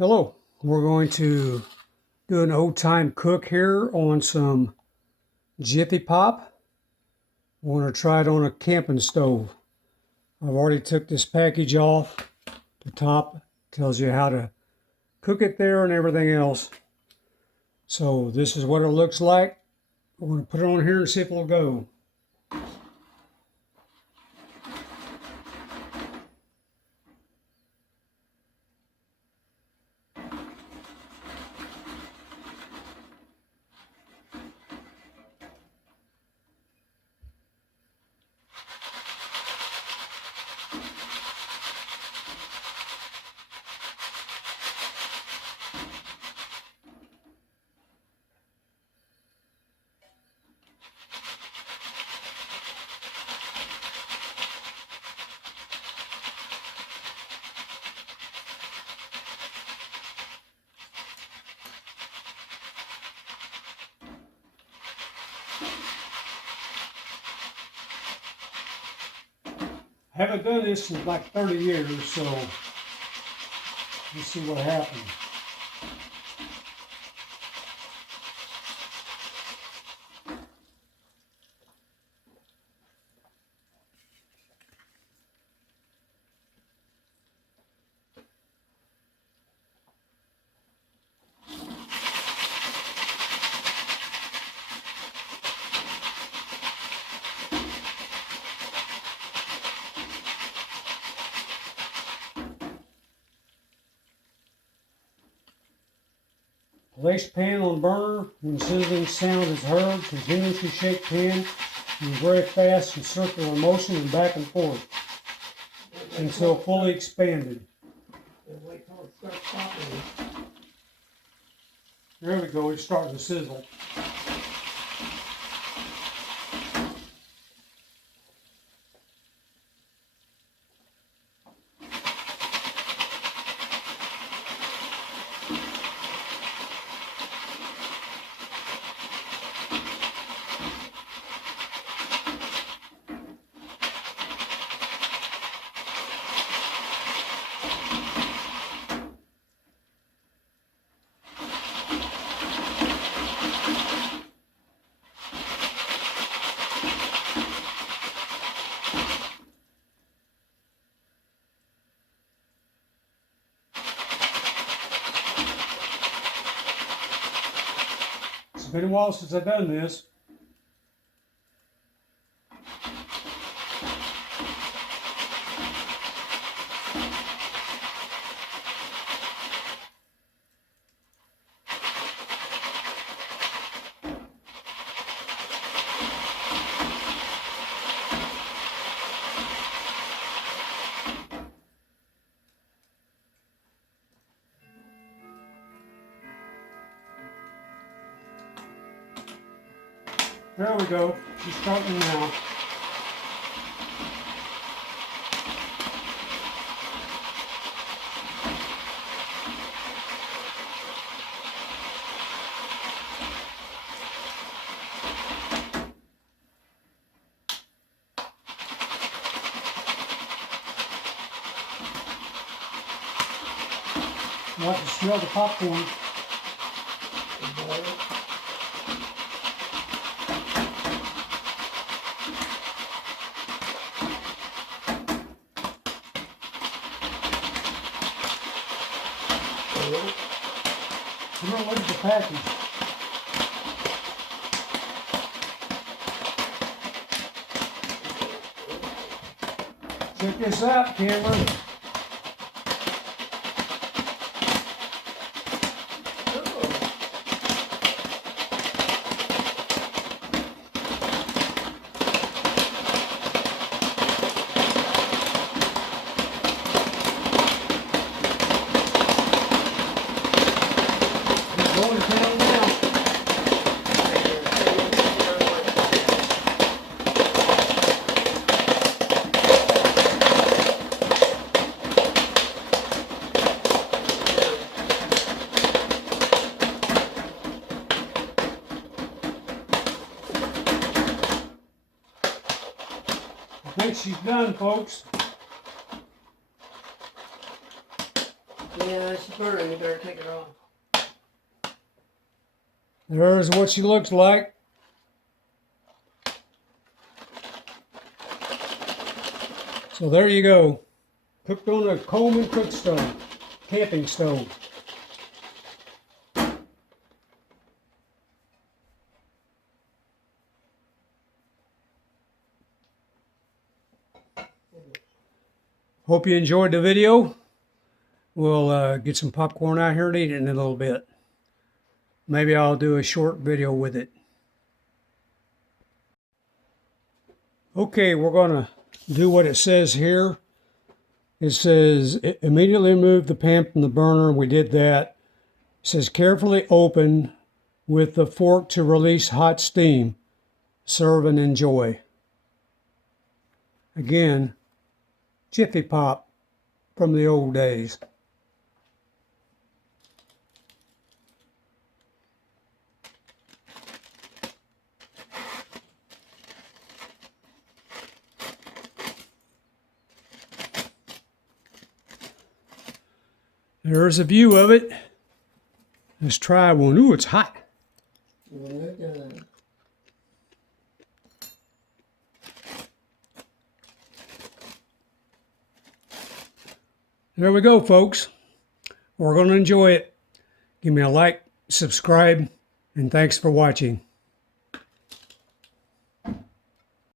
Hello, we're going to do an old time cook here on some JiffyPop. We're going to try it on a camping stove. I've already took this package off. The top tells you how to cook it there and everything else. So this is what it looks like. We're going to put it on here and see if it'll go. I haven't done this in like 30 years, so let's see what happens. Place pan on burner. When sizzling sound is heard, continuously shake pan in very fast and circular motion and back and forth until fully expanded. Wait till it starts popping. There we go, it's starting to sizzle. It's been a while since I've done this. There we go, she's starting now. I like to smell the popcorn. Come on, where's the package? Check this out, Cameron. Going to town now. I think she's done, folks. Yeah, she's burning. You better take it off. There's what she looks like. So there you go. Cooked on a Coleman cook stove, camping stove. Hope you enjoyed the video. We'll get some popcorn out here and eat it in a little bit. Maybe I'll do a short video with it. Okay, we're going to do what it says here. It says immediately remove the pan from the burner. We did that. It says carefully open with the fork to release hot steam. Serve and enjoy. Again, JiffyPop from the old days. There's a view of it. Let's try one. Ooh, it's hot. Well done. There we go, folks. We're going to enjoy it. Give me a like, subscribe, and thanks for watching.